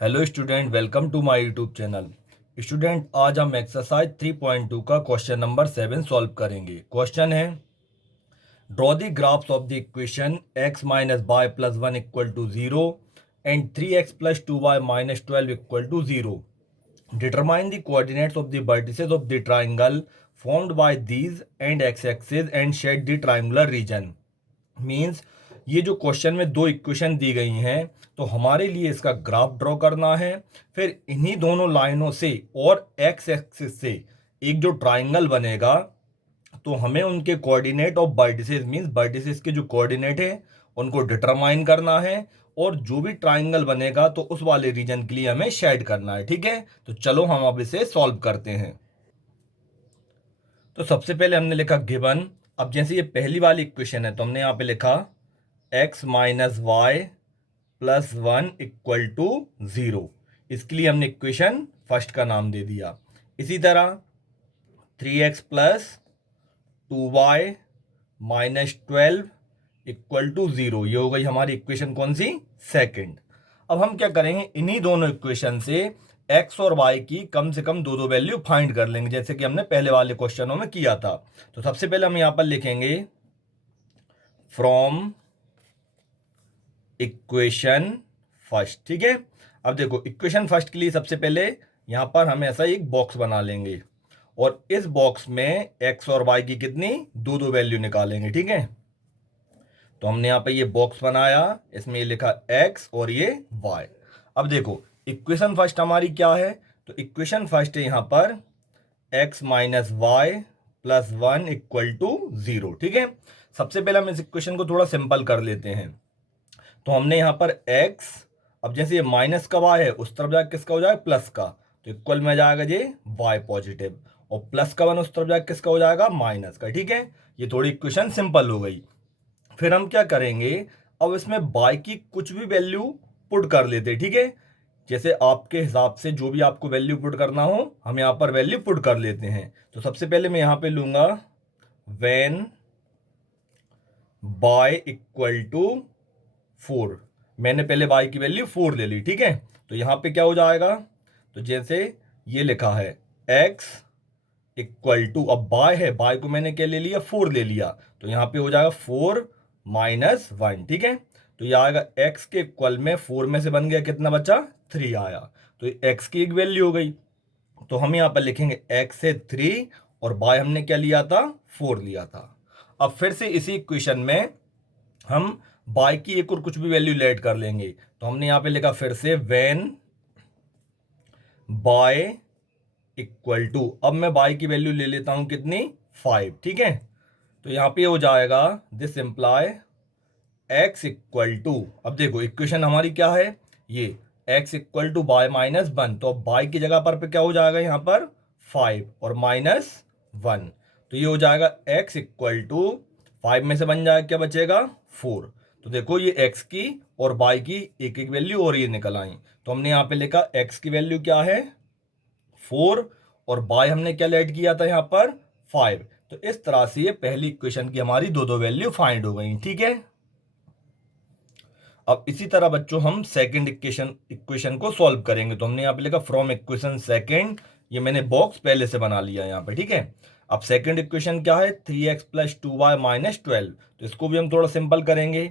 Hello student, welcome to my YouTube channel. Student, आज हम exercise 3.2 का क्वेश्चन नंबर 7 सॉल्व करेंगे। क्वेश्चन है, draw the graphs of the equation x minus Y plus 1 equal to 0 and 3x plus 2y minus 12 equal to 0। Determine the coordinates of the vertices of the triangle formed by these and X axis and shade the triangular region. Means ये जो question में दो equation दी गई हैं, तो हमारे लिए इसका ग्राफ ड्रॉ करना है। फिर इन्हीं दोनों लाइनों से और एक्स एक्सिस से एक जो ट्राइंगल बनेगा, तो हमें उनके coordinate of vertices means vertices के जो कोऑर्डिनेट है उनको डिटरमाइन करना है, और जो भी ट्राइंगल बनेगा तो उस वाले रीजन के लिए हमें शेड करना है। ठीक है, तो चलो हम अब इसे सॉल्व करते हैं। तो सबसे पहले हमने लिखा गिवन। अब जैसे ये पहली वाली इक्वेशन है तो हमने यहाँ पे लिखा x minus Y plus 1 equal to 0। इसके लिए हमने इक्वेशन फर्स्ट का नाम दे दिया। इसी तरह 3x plus 2y minus 12 equal to 0, ये हो गई हमारी इक्वेशन कौन सी, सेकंड। अब हम क्या करेंगे, इन्हीं दोनों इक्वेशन से x और y की कम से कम दो दो वैल्यू फाइंड कर लेंगे, जैसे कि हमने पहले वाले क्वेश्चनों में किया था। तो सबसे पहले हम यहां पर लिखेंगे फ्रॉम इक्वेशन फर्स्ट। ठीक है, अब देखो इक्वेशन फर्स्ट के लिए सबसे पहले यहां पर हम ऐसा एक बॉक्स बना लेंगे, और इस बॉक्स में x और y की कितनी दो दो वैल्यू निकालेंगे। ठीक है, तो हमने यहाँ पे ये बॉक्स बनाया, इसमें ये लिखा x और ये y। अब देखो इक्वेशन फर्स्ट हमारी क्या है, तो इक्वेशन फर्स्ट है यहाँ पर x minus Y plus 1 equal to 0। ठीक है, सबसे पहले हम इस इक्वेशन को थोड़ा सिंपल कर लेते हैं। तो हमने यहाँ पर x, अब जैसे ये माइनस का y है उस तरफ जाकर किसका हो जाएगा, प्लस का, तो इक्वल में जाएगा ये y पॉजिटिव, और प्लस का 1 उस तरफ जाकर किसका हो जाएगा, माइनस का। ठीक है, ये थोड़ी इक्वेशन सिंपल हो गई। फिर हम क्या करेंगे, अब इसमें y की कुछ भी वैल्यू पुट कर लेते हैं। ठीक है, जैसे आपके हिसाब से जो भी आपको वैल्यू पुट करना हो हम यहाँ पर वैल्यू पुट कर लेते हैं। तो सबसे पहले मैं यहाँ पे लूंगा व्हेन y इक्वल टू 4। मैंने पहले y की वैल्यू 4 ले ली। ठीक है, तो यहाँ पे क्या हो जाएगा, तो जैसे ये लिखा है x इक्वल टू, अब y है, y को मैंने क्या ले लिया, 4 ले लिया, तो यहाँ पे हो जाएगा 4 माइनस 1। ठीक है, तो ये आएगा x के इक्वल में 4 में से बन गया कितना बचा, 3 आया, तो x की एक वैल्यू हो गई। तो हम यहाँ पर लिखेंगे x से 3, और y हमने क्या लिया था, 4 लिया था। अब फिर से इसी इक्वेशन में हम y की एक और कुछ भी वैल्यू लेट कर लेंगे। तो हमने यहाँ पे लिखा फिर से व्हेन y इक्वल टू, अब मैं y की वैल्यू ले लेता हूं कितनी, 5। ठीक है, तो यहां पे हो जाएगा this imply x equal to, अब देखो इक्वेशन हमारी क्या है, ये x equal to Y minus 1, तो अब y की जगह पर क्या हो जाएगा, यहां पर 5 और माइनस 1, तो ये हो जाएगा x इक्वल टू 5 में से बन जाएगा क्या बचेगा, 4। तो देखो ये x की और y की एक एक वैल्यू और ये निकल आई। तो हमने यहाँ पे लिखा x की वैल्यू क्या है, 4, और y हमने क्या लेट किया था यहाँ पर, 5। तो इस तरह से ये पहली इक्वेशन की हमारी दो दो वैल्यू फाइंड हो गई। ठीक है, अब इसी तरह बच्चों हम सेकंड इक्वेशन को सॉल्व करेंगे। तो हमने यहाँ पे लिखा फ्रॉम इक्वेशन सेकंड, ये मैंने बॉक्स पहले से बना लिया यहाँ पे। ठीक है, अब सेकंड इक्वेशन क्या है, 3x प्लस 2y माइनस 12, तो इसको भी हम थोड़ा सिंपल करेंगे।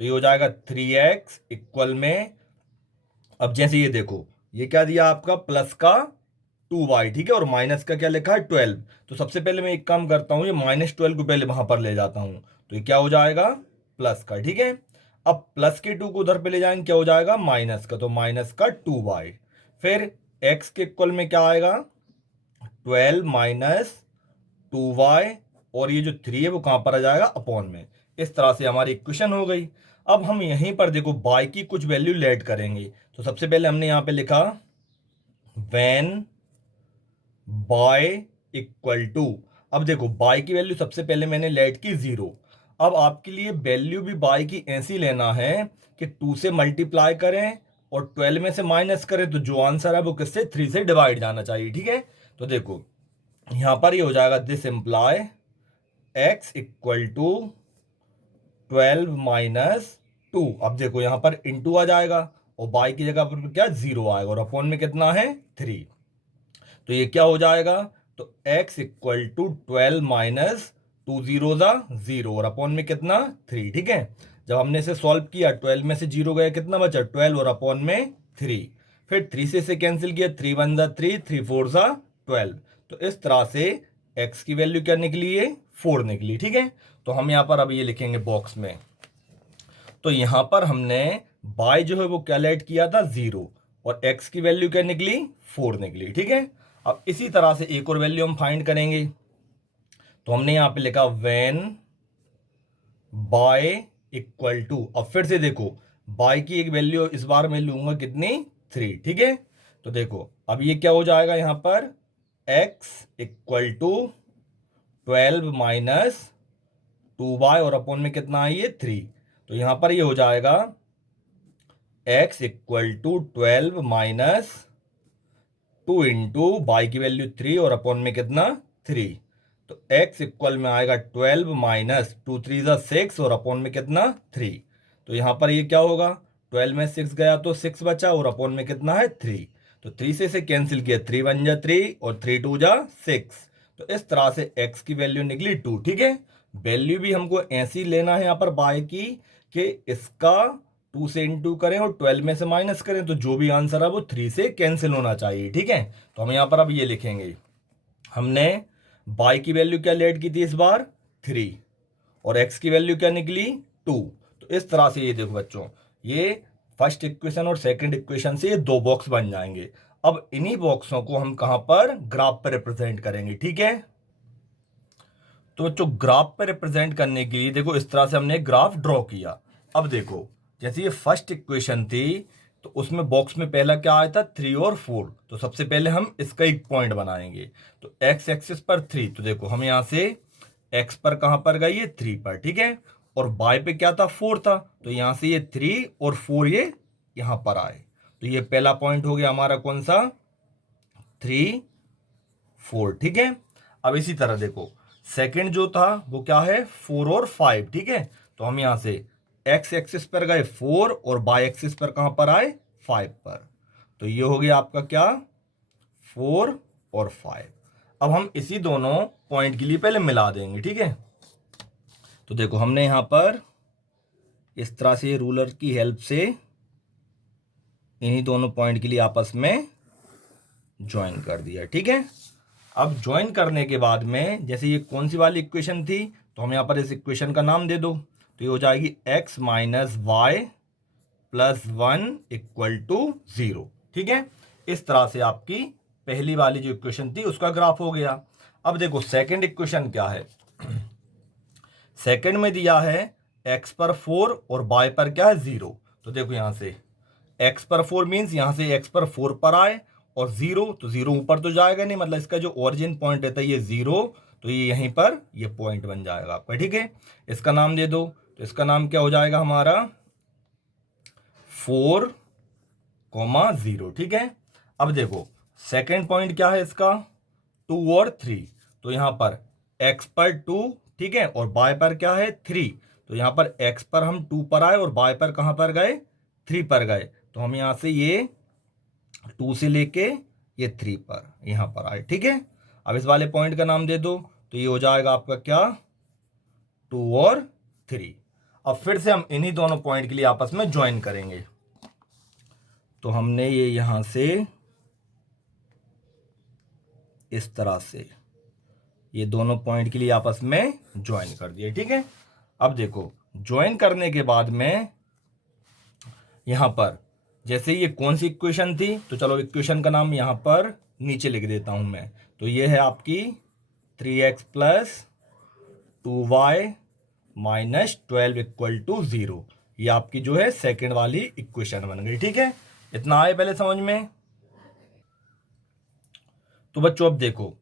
तो ये हो जाएगा 3x इक्वल में, अब जैसे ये देखो ये क्या दिया आपका, प्लस का 2y। ठीक है, और माइनस का क्या लिखा है, 12। तो सबसे पहले मैं एक काम करता हूँ, ये माइनस 12 को पहले वहां पर ले जाता हूँ, तो ये क्या हो जाएगा, प्लस का। ठीक है, अब प्लस के 2 को उधर पे ले जाएंगे, क्या हो जाएगा, माइनस का, तो माइनस का 2y। फिर x के इक्वल में क्या आएगा, 12 माइनस 2y, और ये जो 3 है वो कहां पर आ जाएगा, अपॉन में। इस तरह से हमारी इक्वेशन हो गई। अब हम यहीं पर देखो y की कुछ वैल्यू लेट करेंगे। तो सबसे पहले हमने यहां पे लिखा व्हेन y इक्वल टू, अब देखो y की वैल्यू सबसे पहले मैंने लेट की 0। अब आपके लिए वैल्यू भी y की ऐसी लेना है कि 2 से मल्टीप्लाई करें और 12 में से माइनस करें, तो जो आंसर है वो किससे, 3 से डिवाइड जाना चाहिए। ठीक है, तो देखो यहां पर ये हो जाएगा this imply x equal to 12 minus 2। अब देखो यहां पर इंटू आ जाएगा और बाई की जगह पर क्या 0 आएगा और अपॉन में कितना है 3। तो ये क्या हो जाएगा, तो x equal to 12 minus 2 zero ज़ा 0 और अपॉन में कितना 3। ठीक है, जब हमने इसे सॉल्व किया 12 में से 0 गया, कितना बचा 12 और अपॉन में 3। फिर 3 से इसे कैंसिल किया, 3 1 ज़ा 3, 3 4 ज़ा 12। तो इस तरह से x की वैल्यू क्या निकली है 4 निकली। ठीक है, तो हम यहाँ पर अब ये लिखेंगे बॉक्स में। तो यहाँ पर हमने बाय जो है वो क्या लेट किया था 0 और x की वैल्यू क्या निकली 4 निकली। ठीक है, अब इसी तरह से एक और वैल्यू हम फाइंड करेंगे। तो हमने यहाँ पे लिखा व्हेन बाय इक्वल टू, अब फिर से देखो बाय की एक वैल्यू इस बार मैं लूंगा कितनी 3। ठीक है, तो देखो अब ये क्या हो जाएगा यहाँ पर x equal to 12 minus 2y और अपॉन में कितना है ये 3। तो यहाँ पर ये हो जाएगा x equal to 12 minus 2 into by की वैल्यू 3 और अपॉन में कितना 3। तो x इक्वल में आएगा 12 माइनस 2 3 ज़ा 6 और अपॉन में कितना 3। तो यहाँ पर ये क्या होगा 12 में 6 गया तो 6 बचा और अपॉन में कितना है 3। तो 3 से इसे कैंसिल किया, 3 1 जा 3 और 3 2 जा 6। तो इस तरह से x की वैल्यू निकली 2। ठीक है, वैल्यू भी हमको ऐसी लेना है यहाँ पर बाय की कि इसका 2 से इंटू करें और 12 में से माइनस करें, तो जो भी आंसर है वो 3 से कैंसिल होना चाहिए। ठीक है, तो हम यहाँ पर अब ये लिखेंगे, हमने बाई की वैल्यू क्या लेट की थी इस बार 3 और x की वैल्यू क्या निकली 2। तो इस तरह से ये देखो बच्चों, ये फर्स्ट इक्वेशन और सेकंड इक्वेशन से ये दो बॉक्स बन जाएंगे। अब इन्हीं बॉक्सों को हम कहां पर ग्राफ पर रिप्रेजेंट करेंगे। ठीक है, तो बच्चों ग्राफ पर रिप्रेजेंट करने के लिए देखो इस तरह से हमने एक ग्राफ ड्रॉ किया। अब देखो जैसे ये फर्स्ट इक्वेशन थी तो उसमें बॉक्स में पहला क्या आया था 3 और 4। तो सबसे पहले हम इसका एक पॉइंट बनाएंगे। तो x एक्सिस पर 3, तो देखो हम यहां से x पर कहां पर गए ये 3 पर। ठीक है, और y पे क्या था 4 था, तो यहां से ये 3 और 4 ये यहां पर आए। तो ये पहला पॉइंट हो गया हमारा कौन सा 3 4। ठीक है, अब इसी तरह देखो सेकंड जो था वो क्या है 4 और 5। ठीक है, तो हम यहां से x एक्सिस पर गए 4 और y एक्सिस पर कहां पर आए 5 पर। तो ये हो गया आपका क्या 4 और 5। अब हम इसी दोनों पॉइंट के लिए पहले मिला देंगे। ठीक है, तो देखो हमने यहां पर इस तरह से रूलर की हेल्प से इन्हीं दोनों पॉइंट के लिए आपस में ज्वाइन कर दिया। ठीक है, अब ज्वाइन करने के बाद में जैसे ये कौन सी वाली इक्वेशन थी, तो हम यहाँ पर इस इक्वेशन का नाम दे दो। तो ये हो जाएगी x minus Y plus 1 equal to 0। ठीक है, इस तरह से आपकी पहली वाली जो इक्वेशन थी उसका ग्राफ हो गया। अब देखो सेकंड इक्वेशन क्या है, सेकंड में दिया है x पर 4 और y पर क्या है 0। तो देखो यहाँ से x पर 4 मीन्स यहाँ से x पर 4 पर आए और 0, तो 0 ऊपर तो जाएगा नहीं, मतलब इसका जो ओरिजिन पॉइंट रहता है ये 0, तो ये यहीं पर ये पॉइंट बन जाएगा आपका। ठीक है, इसका नाम दे दो, तो इसका नाम क्या हो जाएगा हमारा 4,0। ठीक है, अब देखो सेकंड पॉइंट क्या है इसका 2 और 3। तो यहाँ पर x पर 2, ठीक है, और y पर क्या है 3। तो यहाँ पर x पर हम 2 पर आए और y पर कहाँ पर गए 3 पर गए। तो हम यहाँ से ये 2 से लेके ये 3 पर यहाँ पर आए। ठीक है, अब इस वाले पॉइंट का नाम दे दो, तो ये हो जाएगा आपका क्या 2 और 3। अब फिर से हम इन्हीं दोनों पॉइंट के लिए आपस में ज्वाइन करेंगे। तो हमने ये यहां से इस तरह से ये दोनों पॉइंट के लिए आपस में ज्वाइन कर दिए। ठीक है, अब देखो ज्वाइन करने के बाद में यहां पर जैसे ये कौन सी इक्वेशन थी, तो चलो इक्वेशन का नाम यहां पर नीचे लिख देता हूं मैं। तो ये है आपकी 3x plus 2y minus 12 equal to 0। ये आपकी जो है सेकंड वाली इक्वेशन बन गई। ठीक है, इतना आए पहले समझ में। तो बच्चों अब देखो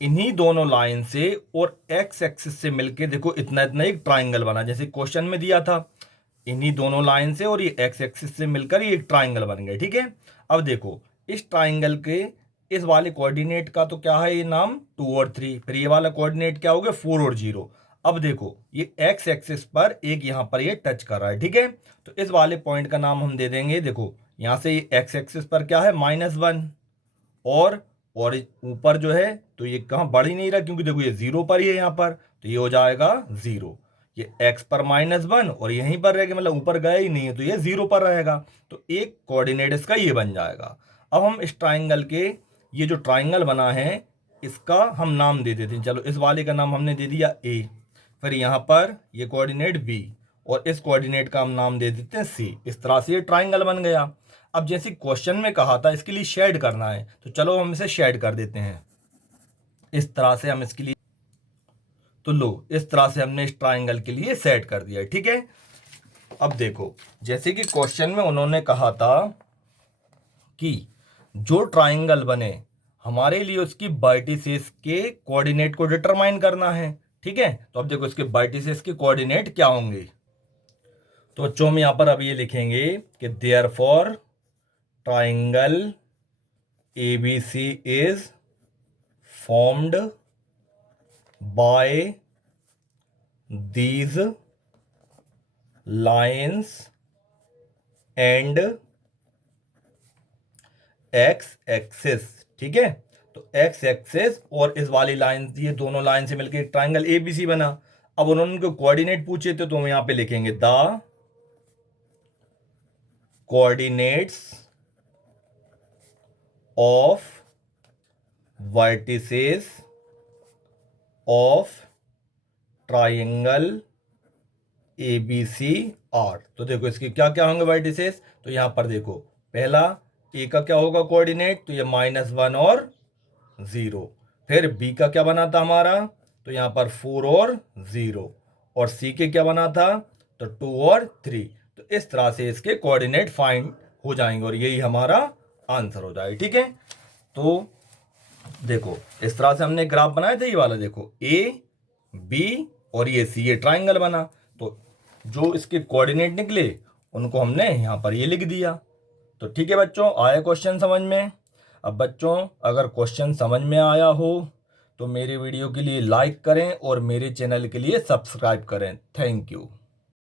इन्हीं दोनों लाइन से और x एक्सिस से मिलके देखो इतना इतना एक ट्राइंगल बना, जैसे क्वेश्चन में दिया था। इन्हीं दोनों लाइन से और ये x एक्सिस से मिलकर ये एक ट्राइंगल बन गए। ठीक है, अब देखो इस ट्राइंगल के इस वाले कोऑर्डिनेट का तो क्या है ये नाम 2 और 3, फिर ये वाला कोऑर्डिनेट क्या हो गया 4 और 0। अब देखो ये x एक्सिस पर एक यहां पर ये टच कर रहा है। ठीक है, तो इस वाले पॉइंट का नाम हम दे देंगे, देखो यहाँ से एक्स एक्सिस पर क्या है -1 और ऊपर जो है तो ये कहाँ बढ़ ही नहीं रहा क्योंकि देखो ये 0 पर ही है यहाँ पर, तो ये हो जाएगा 0। ये x पर -1 और यहीं पर रहेगा, मतलब ऊपर गया ही नहीं है तो ये 0 पर रहेगा। तो एक कोऑर्डिनेट इसका ये बन जाएगा। अब हम इस ट्राइंगल के, ये जो ट्राइंगल बना है इसका हम नाम दे देते हैं। चलो इस वाले का नाम हमने दे दिया a, फिर यहाँ पर ये कोऑर्डिनेट b और इस कोऑर्डिनेट का हम नाम दे देते हैं c। इस तरह से ये ट्राइंगल बन गया। अब जैसे क्वेश्चन में कहा था इसके लिए शेड करना है, तो चलो हम इसे शेड कर देते हैं। इस तरह से हम इसके लिए, तो लो इस तरह से हमने इस ट्राइंगल के लिए सेट कर दिया है, ठीक है। अब देखो जैसे कि क्वेश्चन में उन्होंने कहा था कि जो ट्राइंगल बने हमारे लिए उसकी वर्टिसेस के कोऑर्डिनेट को डिटरमाइन करना है, ठीक है। तो अब देखो इसके वर्टिसेस के कोऑर्डिनेट क्या होंगे। तो बच्चों हम यहाँ पर अब ये लिखेंगे कि therefore triangle ABC is formed by these lines and x axis, ठीक है। तो x एक्सिस और इस वाली लाइन, ये दोनों लाइन से मिलकर एक ट्राइंगल ABC बना। अब उन्होंने उनको कोऑर्डिनेट पूछे थे तो हम यहां पे लिखेंगे the coordinates of vertices of triangle ABC are। तो देखो इसके क्या क्या होंगे वर्टिसेस, तो यहां पर देखो पहला ए का क्या होगा कोऑर्डिनेट, तो ये -1 और 0। फिर बी का क्या बना था हमारा, तो यहां पर 4 और 0, और सी के क्या बना था, तो 2 और 3। तो इस तरह से इसके कोऑर्डिनेट फाइंड हो जाएंगे और यही हमारा आंसर हो जाए, ठीक है। तो देखो इस तरह से हमने ग्राफ बनाया था, ये वाला देखो ए बी और ये सी, ये ट्राइंगल बना। तो जो इसके कोऑर्डिनेट निकले उनको हमने यहाँ पर ये लिख दिया। तो ठीक है बच्चों, आया क्वेश्चन समझ में। अब बच्चों अगर क्वेश्चन समझ में आया हो तो मेरे वीडियो के लिए लाइक करें और मेरे चैनल के लिए सब्सक्राइब करें। Thank you.